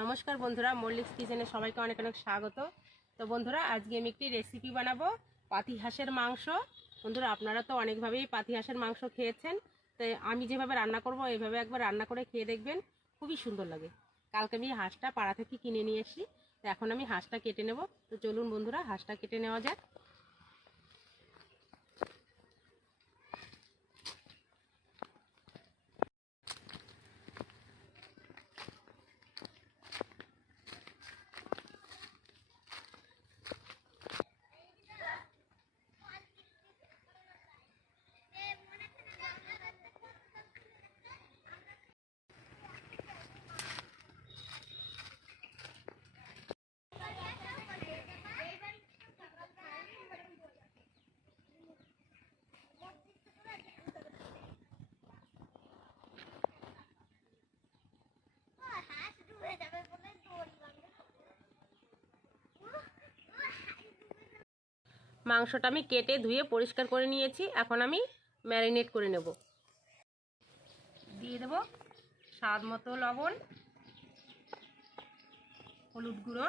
নমস্কার বন্ধুরা, মল্লিক্স কিচেনে সবাইকে অনেক অনেক স্বাগত। তো বন্ধুরা, আজকে আমি একটি রেসিপি বানাবো, পাতি হাঁসের মাংস। বন্ধুরা, আপনারা তো অনেকভাবেই পাতি হাঁসের মাংস খেয়েছেন তো আমি যেভাবে রান্না করব এইভাবে একবার রান্না করে খেয়ে দেখবেন, খুবই সুন্দর লাগে। কালকে আমি হাঁসটা পাড়া থেকে কিনে নিয়ে এসেছি, তো এখন আমি হাঁসটা কেটে নেব। তো চলুন বন্ধুরা, হাঁসটা কেটে নেওয়া যাক। মাংসটা আমি কেটে ধুয়ে পরিষ্কার করে নিয়েছি। এখন আমি ম্যারিনেট করে নেব। দিয়ে দেব স্বাদ মতো লবণ, হলুদ গুঁড়ো,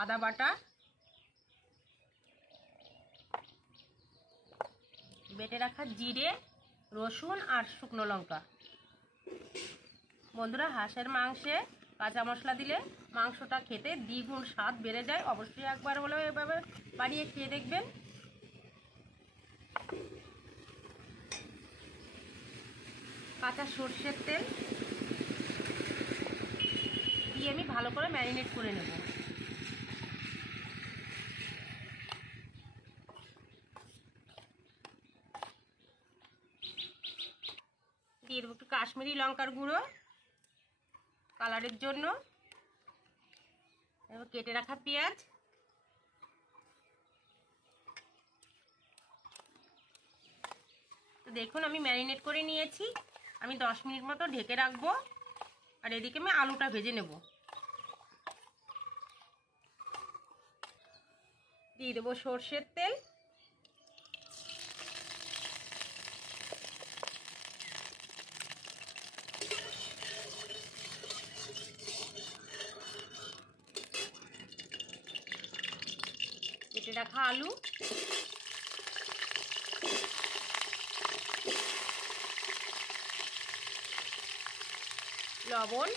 আদা বাটা, বেটে রাখা জিরে, রসুন আর শুকনো লঙ্কা। বন্ধুরা, হাঁসের মাংসে কাঁচা মশলা দিলে মাংসটা খেতে দ্বিগুণ স্বাদ বেড়ে যায়। অবশ্যই একবার হলেও এভাবে বানিয়ে খেয়ে দেখবেন। কাঁচা সর্ষের তেল দিয়ে আমি ভালো করে ম্যারিনেট করে নেব। দিয়ে দেবো একটু কাশ্মীরি লঙ্কার গুঁড়ো। কালারের জন্য এবার কেটে রাখা পেঁয়াজ। তো দেখুন, আমি ম্যারিনেট করে নিয়েছি। আমি দশ মিনিট মতো ঢেকে রাখব। আর এদিকে আমি আলুটা ভেজে নেব। দিয়ে দেবো সর্ষের তেল কেটে রাখা আলু। লবণ।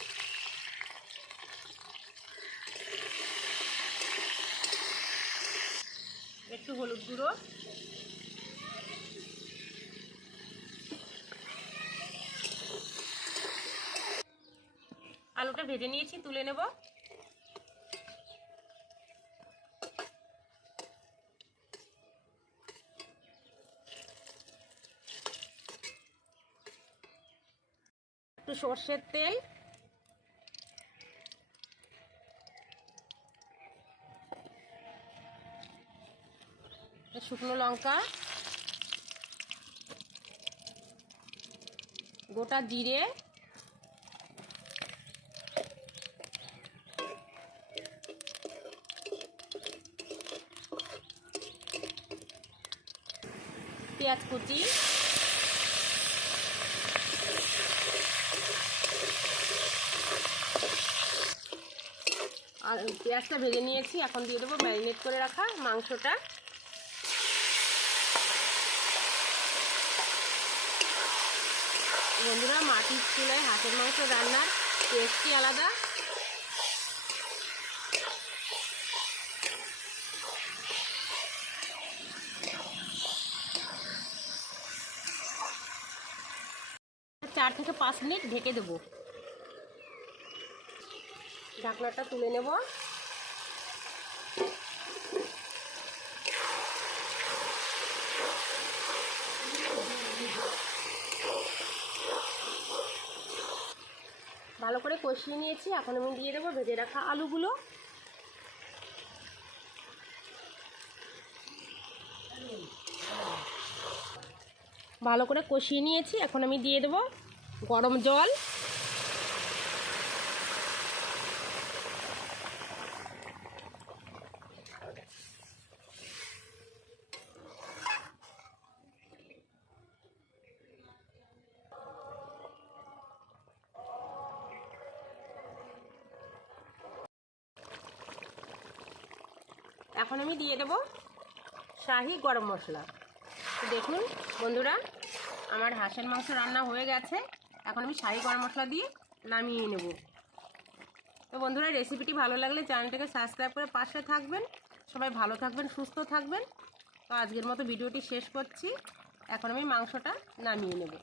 একটু হলুদ গুঁড়ো। আলুটা ভেজে নিয়েছি তুলে নেব। একটু সর্ষের তেল। শুকনো লঙ্কা। গোটা জিরে। পেঁয়াজ কুচি। আর পেঁয়াজটা ভেজে নিয়েছি, এখন দিয়ে দেবো ম্যারিনেট করে রাখা মাংসটা। বন্ধুরা, মাটির চুলায় হাঁসের মাংস রান্নার টেস্টই আলাদা। চার থেকে পাঁচ মিনিট ঢেকে দেবো। ঢাকনাটা তুলে নেব। ভালো করে কষিয়ে নিয়েছি। এখন আমি দিয়ে দেবো ভেজে রাখা আলুগুলো। ভালো করে কষিয়ে নিয়েছি। এখন আমি দিয়ে দেবো গরম জল। এখন আমি দিয়ে দেব শাহি গরম মশলা। দেখুন, বন্ধুরা, আমার হাঁসের মাংস রান্না হয়ে গেছে। এখন আমি শাহি গরম মশলা দিয়ে নামিয়ে নেব। তো বন্ধুরা, রেসিপিটি ভালো লাগলে চ্যানেলটাকে সাবস্ক্রাইব করে পাশে থাকবেন। সবাই ভালো থাকবেন, সুস্থ থাকবেন। তো আজকের মতো ভিডিওটি শেষ করছি। এখন আমি মাংসটা নামিয়ে নেব।